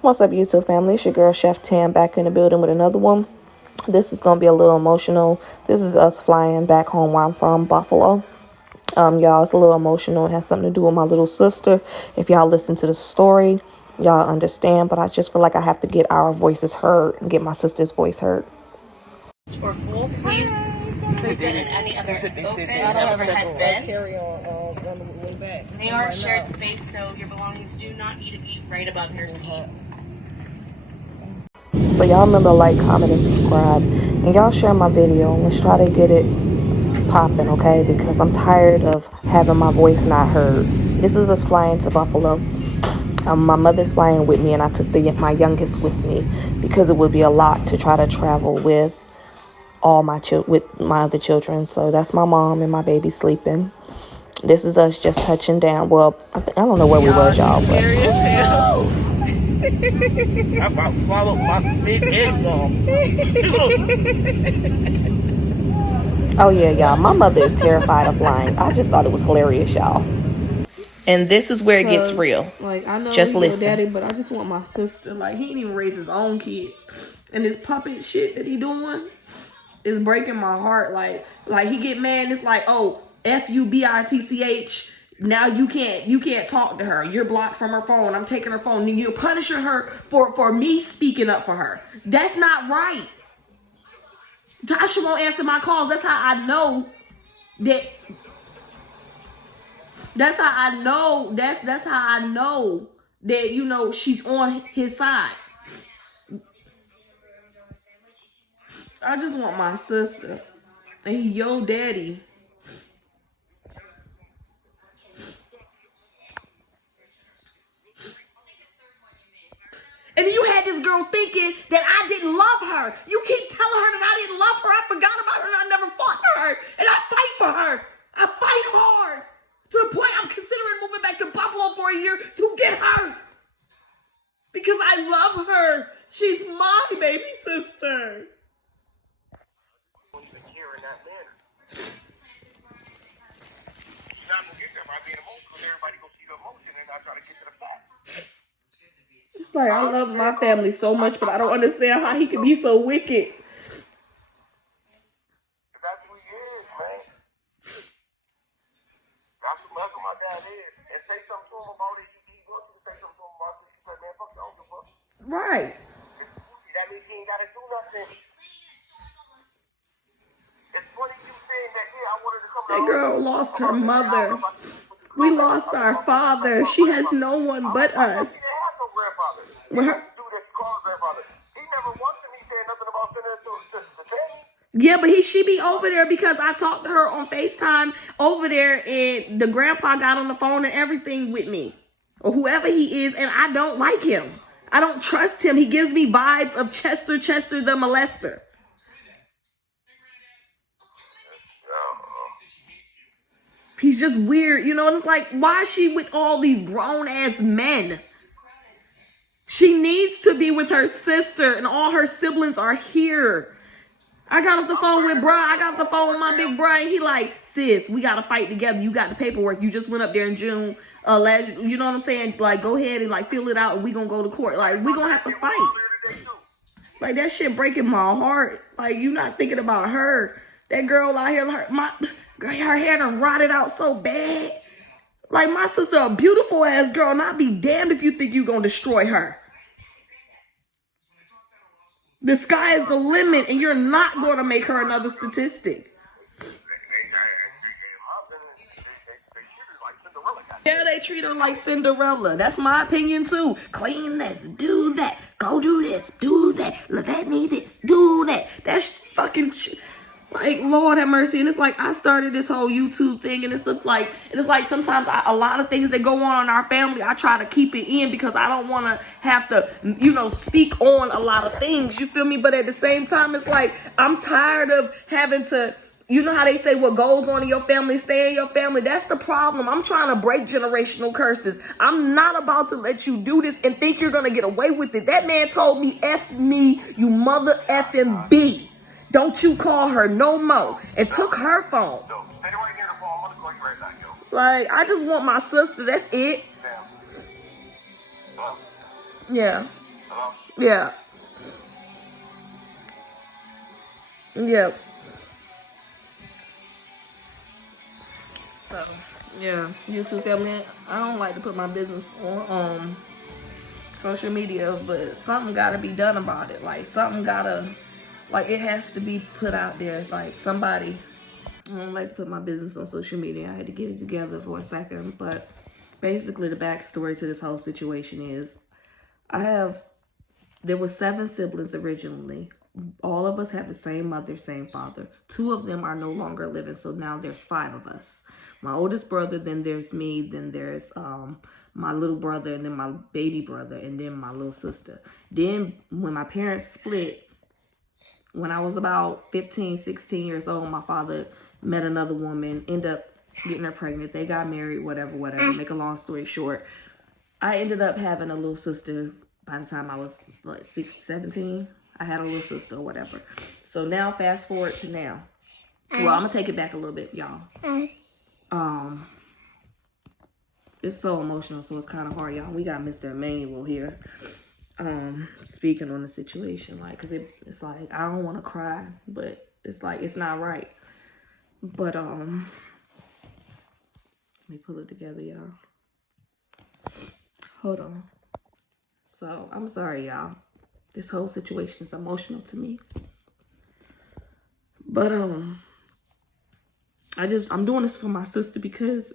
What's up, YouTube family? It's your girl Chef Tam back in the building with another one. This is gonna be a little emotional. This is us flying back home where I'm from, Buffalo. Y'all, it's a little emotional. It has something to do with my little sister. If y'all listen to the story, y'all understand. But I just feel like I have to get our voices heard and get my sister's voice heard. Or full, please put that in any other open overhead bin. They are shared space, so your belongings do not need to be right above your seat. So y'all remember to like, comment, and subscribe. And y'all share my video. Let's try to get it popping, okay? Because I'm tired of having my voice not heard. This is us flying to Buffalo. My mother's flying with me, and I took my youngest with me because it would be a lot to try to travel with all my other children. So that's my mom and my baby sleeping. This is us just touching down. Well, I don't know where we was, y'all. But I about swallowed my spit and gum. oh yeah, y'all. My mother is terrified of flying. I just thought it was hilarious, y'all. And this is where it gets real. Like, I know just he's listen. your daddy, but I just want my sister. Like, he didn't even raise his own kids, and this puppet shit that he doing is breaking my heart. Like he get mad and it's like, oh, FUBITCH. Now you can't talk to her. You're blocked from her phone. I'm taking her phone. And you're punishing her for me speaking up for her. That's not right. Tasha won't answer my calls. That's how I know that. That's how I know. That's how I know that, you know, she's on his side. I just want my sister. And he your daddy. And you had this girl thinking that I didn't love her. You keep telling her that I didn't love her. I forgot about her and I never fought for her. And I fight for her. I fight hard. To the point I'm considering moving back to Buffalo for a year to get her. Because I love her. She's my baby sister. It's like, I love my family so much, but I don't understand how he can be so wicked. That's who he is, man. That's who my dad is. And say something to him about it. He wants you to say something to him about it. He said, man, fuck the older book. Right. That means he ain't got to do nothing. It's funny you saying that, yeah, I wanted to come That girl lost her mother. We lost our father. She has no one but us. He didn't have no grandfather. He didn't do this to call her grandfather. He never once to me said nothing about sending her to Kenny. Yeah, but she be over there because I talked to her on FaceTime over there, and the grandpa got on the phone and everything with me. Or whoever he is, and I don't like him. I don't trust him. He gives me vibes of Chester the molester. He's just weird, you know, and it's like, why is she with all these grown-ass men? She needs to be with her sister, and all her siblings are here. I got off the phone with bruh. I got off the phone with my big bruh, and he like, sis, we got to fight together. You got the paperwork. You just went up there in June. You know what I'm saying? Like, go ahead and, like, fill it out, and we going to go to court. Like, we going to have to fight. Like, that shit breaking my heart. Like, you not thinking about her. That girl out here, her hair done rotted out so bad. Like, my sister, a beautiful ass girl, and I'd be damned if you think you gonna destroy her. The sky is the limit, and you're not gonna make her another statistic. Yeah, they treat her like Cinderella. That's my opinion too. Clean this, do that, go do this, do that. Let me this, do that. That's fucking like, Lord have mercy. And it's like, I started this whole YouTube thing, and it's like sometimes a lot of things that go on in our family, I try to keep it in because I don't want to have to, you know, speak on a lot of things. You feel me? But at the same time, it's like, I'm tired of having to, you know how they say what goes on in your family, stay in your family. That's the problem. I'm trying to break generational curses. I'm not about to let you do this and think you're going to get away with it. That man told me, F me, you mother effing B. Don't you call her no more. And took her phone. No, stay right near the phone. I'm going to call you right back, yo. Like, I just want my sister. That's it. Well, Yeah. Yeah. Yeah. So, yeah, YouTube family, I don't like to put my business on social media, but something gotta be done about it. Like, something gotta, like, it has to be put out there. It's like somebody, I don't like to put my business on social media. I had to get it together for a second, but basically the backstory to this whole situation is there was 7 siblings originally. All of us have the same mother, same father. 2 of them are no longer living, so now there's 5 of us. My oldest brother, then there's me, then there's my little brother, and then my baby brother, and then my little sister. Then when my parents split, when I was about 15, 16 years old, my father met another woman, ended up getting her pregnant. They got married, whatever. Make a long story short, I ended up having a little sister by the time I was like 17. I had a little sister or whatever. So now fast forward to now. Well, I'm gonna take it back a little bit, y'all. It's so emotional, so it's kind of hard, y'all. We got Mr. Emmanuel here, speaking on the situation, like, cause it's like I don't want to cry, but it's like it's not right. But let me pull it together, y'all. Hold on. So I'm sorry, y'all. This whole situation is emotional to me. But I'm doing this for my sister because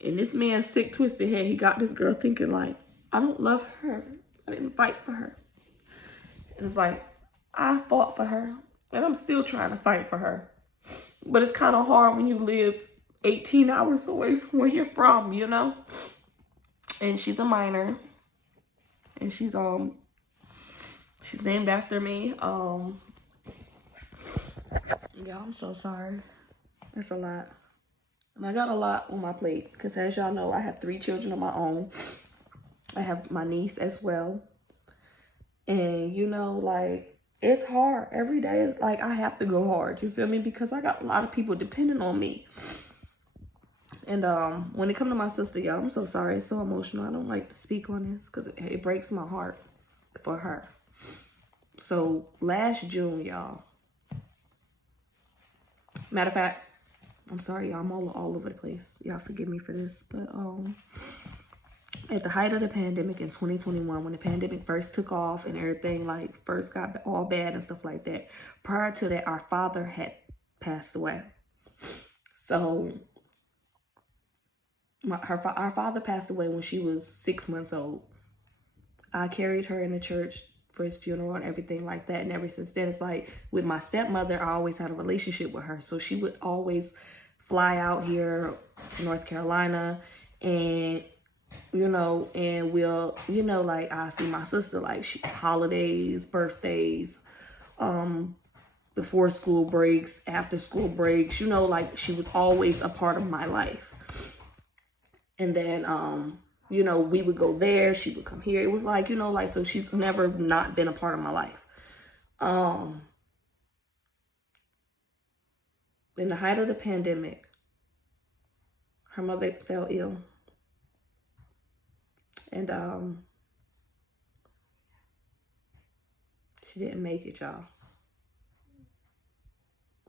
in this man's sick, twisted head, he got this girl thinking like, I don't love her. I didn't fight for her. And it's like, I fought for her and I'm still trying to fight for her. But it's kind of hard when you live 18 hours away from where you're from, you know? And she's a minor. And she's named after me. Yeah, I'm so sorry. It's a lot. And I got a lot on my plate because as y'all know, I have 3 children of my own. I have my niece as well. And you know, like, it's hard. Every day is like I have to go hard, you feel me? Because I got a lot of people depending on me. And when it comes to my sister, y'all, I'm so sorry. It's so emotional. I don't like to speak on this because it breaks my heart for her. So last June, y'all. Matter of fact, I'm sorry, y'all. I'm all over the place. Y'all forgive me for this. But at the height of the pandemic in 2021, when the pandemic first took off and everything like first got all bad and stuff like that, prior to that, our father had passed away. So our father passed away when she was 6 months old. I carried her in the church for his funeral and everything like that. And ever since then, it's like with my stepmother, I always had a relationship with her. So she would always fly out here to North Carolina and, you know, and we'll, you know, like I see my sister, like holidays, birthdays, before school breaks, after school breaks, you know, like she was always a part of my life. And then, you know, we would go there, she would come here. It was like, you know, like, so she's never not been a part of my life. In the height of the pandemic, her mother fell ill. And she didn't make it, y'all.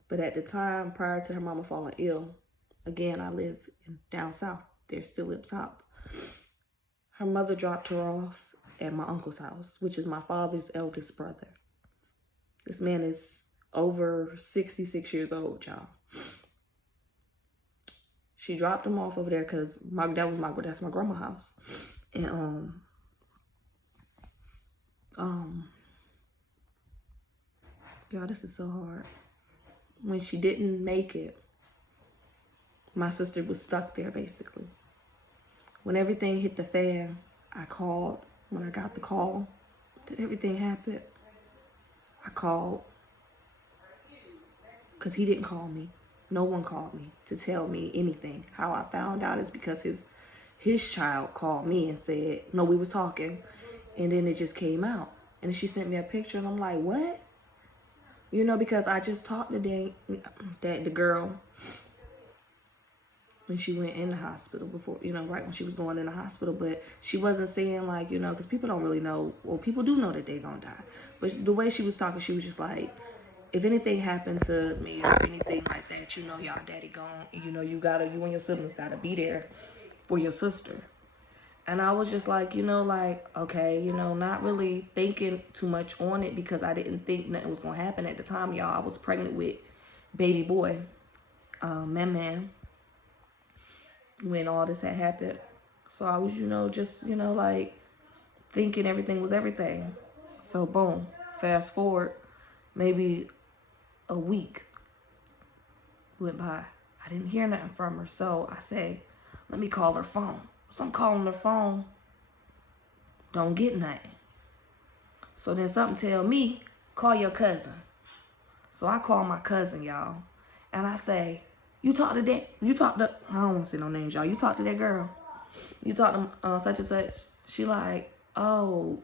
But at the time, prior to her mama falling ill, again, I live down south. They're still up top. Her mother dropped her off at my uncle's house, which is my father's eldest brother. This man is over 66 years old, y'all. She dropped him off over there because that's my grandma's house. And y'all, this is so hard. When she didn't make it, my sister was stuck there basically. When everything hit the fan, I called. When I got the call that everything happened, I called because he didn't call me. No one called me to tell me anything. How I found out is because his child called me and said, no, we were talking. And then it just came out. And she sent me a picture and I'm like, what? You know, because I just talked to the girl. when she went in the hospital before, you know, right when she was going in the hospital. But she wasn't saying like, you know, because people don't really know, well, people do know that they gonna die. But the way she was talking, she was just like, if anything happened to me or anything like that, you know, y'all daddy gone. You know, you and your siblings gotta be there for your sister. And I was just like, you know, like, okay, you know, not really thinking too much on it because I didn't think nothing was gonna happen at the time, y'all. I was pregnant with baby boy, man, when all this had happened. So I was, you know, just, you know, like thinking everything was everything. So boom, fast forward, maybe a week went by. I didn't hear nothing from her. So I say, let me call her phone. So I'm calling her phone. Don't get nothing. So then something tell me, call your cousin. So I call my cousin, y'all. And I say, I don't want to say no names, y'all. You talk to that girl. You talk to such and such. She like, oh,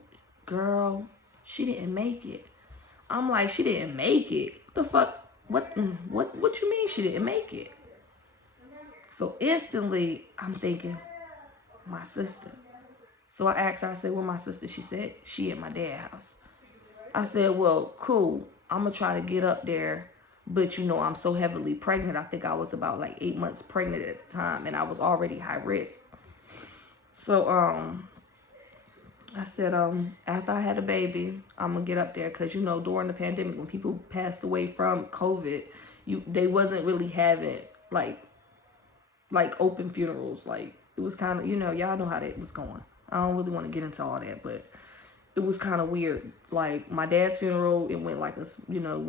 girl, she didn't make it. I'm like, she didn't make it? The fuck? What you mean she didn't make it? So instantly, I'm thinking, my sister. So I asked her, I said, well, my sister, she said, she at my dad's house. I said, well, cool. I'm going to try to get up there. But, you know, I'm so heavily pregnant. I think I was about like 8 months pregnant at the time. And I was already high risk. So, I said, after I had a baby, I'm going to get up there. Because, you know, during the pandemic, when people passed away from COVID, they wasn't really having, like open funerals. Like, it was kind of, you know, y'all know how that was going. I don't really want to get into all that, but it was kind of weird. Like, my dad's funeral, it went like this, you know,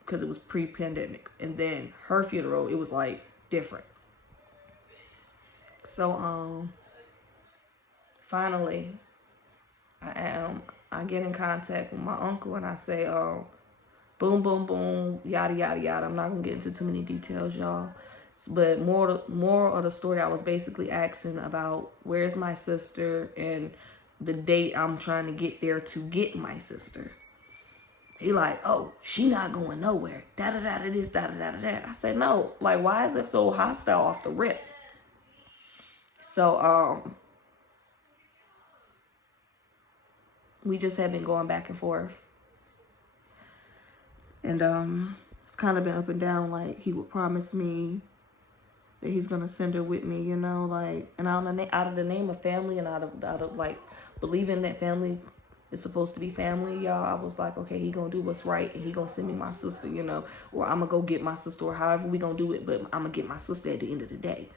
because it was pre-pandemic. And then her funeral, it was like different. So, finally, I get in contact with my uncle and I say, boom, boom, boom, yada, yada, yada. I'm not going to get into too many details, y'all. But more of the story, I was basically asking about where's my sister and the date I'm trying to get there to get my sister. He like, oh, she not going nowhere. Da-da-da-da this, da-da-da-da-da. I said, no. Like, why is it so hostile off the rip? So, we just have been going back and forth. And, it's kind of been up and down. Like, he would promise me that he's gonna send her with me, you know, like, and out of the name of family and out of like believing that family is supposed to be family, y'all, I was like, okay, he gonna do what's right and he gonna send me my sister, you know, or I'm gonna go get my sister, or however we gonna do it, but I'm gonna get my sister at the end of the day.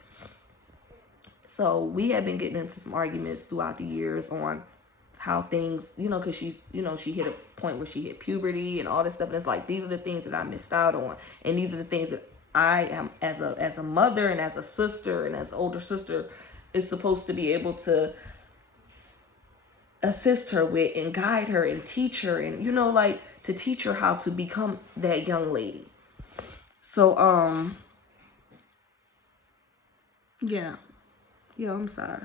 So we have been getting into some arguments throughout the years on how things, you know, because she's, you know, she hit a point where she hit puberty and all this stuff, and it's like, these are the things that I missed out on, and these are the things that I am, as a mother and as a sister and as an older sister, is supposed to be able to assist her with and guide her and teach her, and, you know, like, to teach her how to become that young lady. So, yeah, I'm sorry.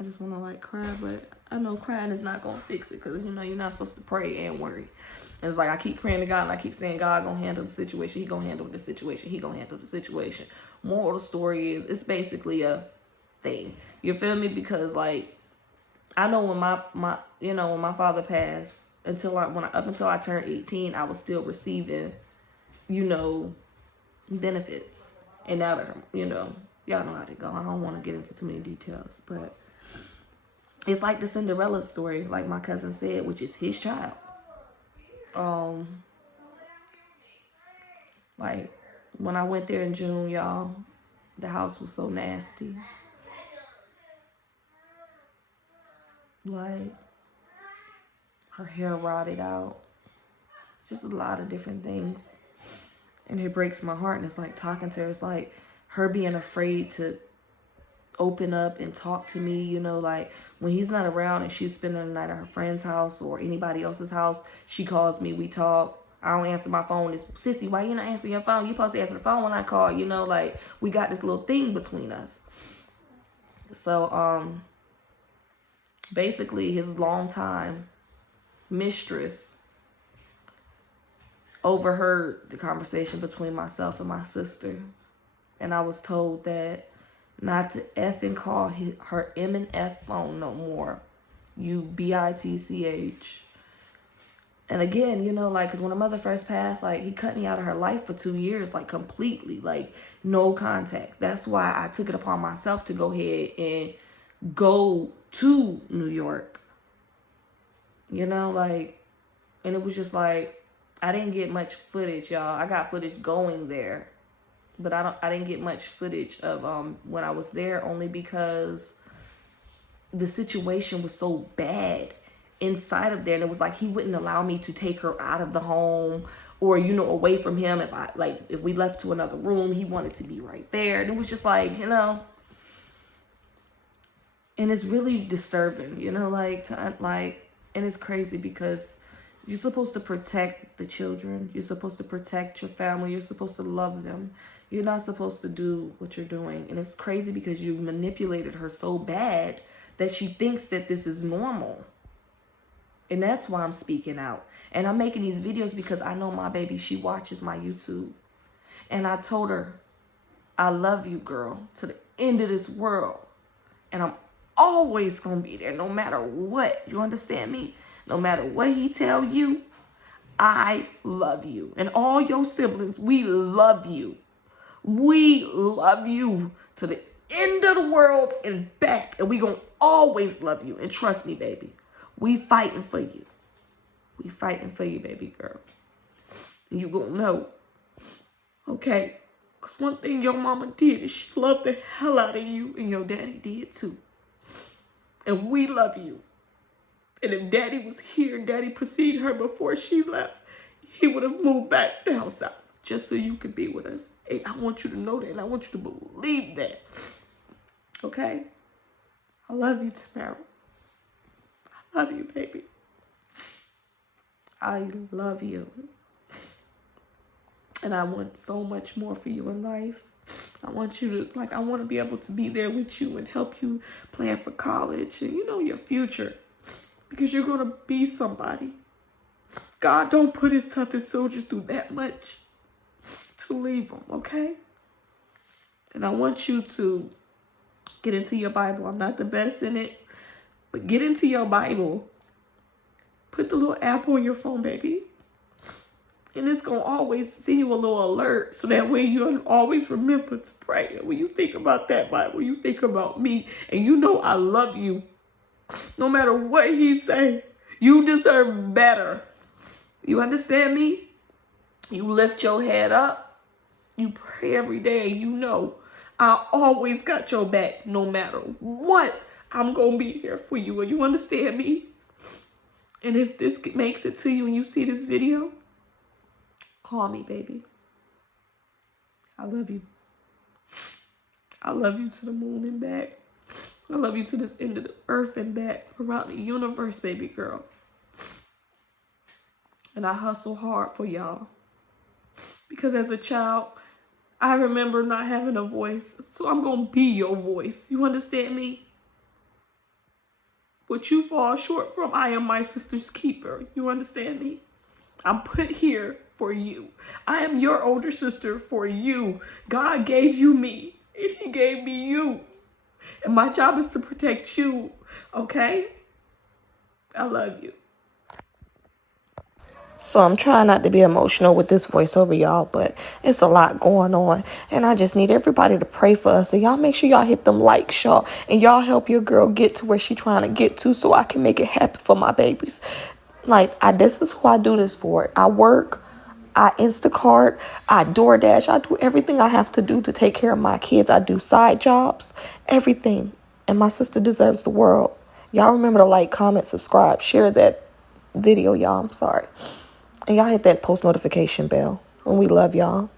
I just want to like cry, but I know crying is not going to fix it, because, you know, you're not supposed to pray and worry. And it's like, I keep praying to God and I keep saying, God gonna handle the situation. He gonna handle the situation. He gonna handle the situation. Moral of the story is, it's basically a thing. You feel me? Because, like, I know when my you know, when my father passed, up until I turned 18, I was still receiving, you know, benefits. And now that, you know, y'all know how to go. I don't want to get into too many details, but it's like the Cinderella story, like my cousin said, which is his child. Like, when I went there in June, y'all, the house was so nasty. Like, her hair rotted out. Just a lot of different things. And it breaks my heart. And it's like, talking to her, it's like her being afraid to open up and talk to me, you know, like, when he's not around and she's spending the night at her friend's house or anybody else's house, she calls me, we talk. I don't answer my phone. It's, sissy, why you not answering your phone? You supposed to answer the phone when I call, you know, like, we got this little thing between us. So, basically his longtime mistress overheard the conversation between myself and my sister. And I was told that not to effing call her M&F phone no more. You bitch. And again, you know, like, because when her mother first passed, like, he cut me out of her life for 2 years, like, completely, like, no contact. That's why I took it upon myself to go ahead and go to New York. You know, like, and it was just like, I didn't get much footage, y'all. I got footage going there, but I didn't get much footage of when I was there, only because the situation was so bad inside of there, and it was like he wouldn't allow me to take her out of the home or, you know, away from him. If we left to another room, he wanted to be right there, and it was just like, you know, and it's really disturbing, you know, and it's crazy because you're supposed to protect the children, you're supposed to protect your family, you're supposed to love them. You're not supposed to do what you're doing. And it's crazy because you manipulated her so bad that she thinks that this is normal. And that's why I'm speaking out. And I'm making these videos because I know my baby, she watches my YouTube. And I told her, I love you, girl, to the end of this world. And I'm always going to be there no matter what. You understand me? No matter what he tell you, I love you. And all your siblings, we love you. We love you to the end of the world and back. And we gonna always love you. And trust me, baby, we fighting for you. We fighting for you, baby girl. And you gonna know. Okay? Because one thing your mama did is she loved the hell out of you. And your daddy did too. And we love you. And if daddy was here and daddy preceded her before she left, he would have moved back down south just so you could be with us. Hey, I want you to know that, and I want you to believe that. Okay? I love you, Tamara. I love you, baby. I love you. And I want so much more for you in life. I want you to, I want to be able to be there with you and help you plan for college and, you know, your future. Because you're going to be somebody. God don't put his toughest soldiers through that much to leave them, okay? And I want you to get into your Bible. I'm not the best in it, but get into your Bible. Put the little app on your phone, baby. And it's going to always send you a little alert so that way you'll always remember to pray. And when you think about that Bible, you think about me, and you know I love you. No matter what he say, you deserve better. You understand me? You lift your head up. You pray every day. You know I always got your back no matter what. I'm going to be here for you. You understand me? And if this makes it to you and you see this video, call me, baby. I love you. I love you to the moon and back. I love you to this end of the earth and back, around the universe, baby girl. And I hustle hard for y'all. Because as a child, I remember not having a voice. So I'm going to be your voice. You understand me? What you fall short from, I am my sister's keeper. You understand me? I'm put here for you. I am your older sister for you. God gave you me, and he gave me you. And my job is to protect you, okay? I love you. So I'm trying not to be emotional with this voiceover, y'all, but it's a lot going on. And I just need everybody to pray for us. And y'all make sure y'all hit them likes, y'all. And y'all help your girl get to where she trying to get to so I can make it happen for my babies. This is who I do this for. I work, I Instacart, I DoorDash. I do everything I have to do to take care of my kids. I do side jobs, everything. And my sister deserves the world. Y'all remember to like, comment, subscribe, share that video, y'all. I'm sorry. And y'all hit that post notification bell. And we love y'all.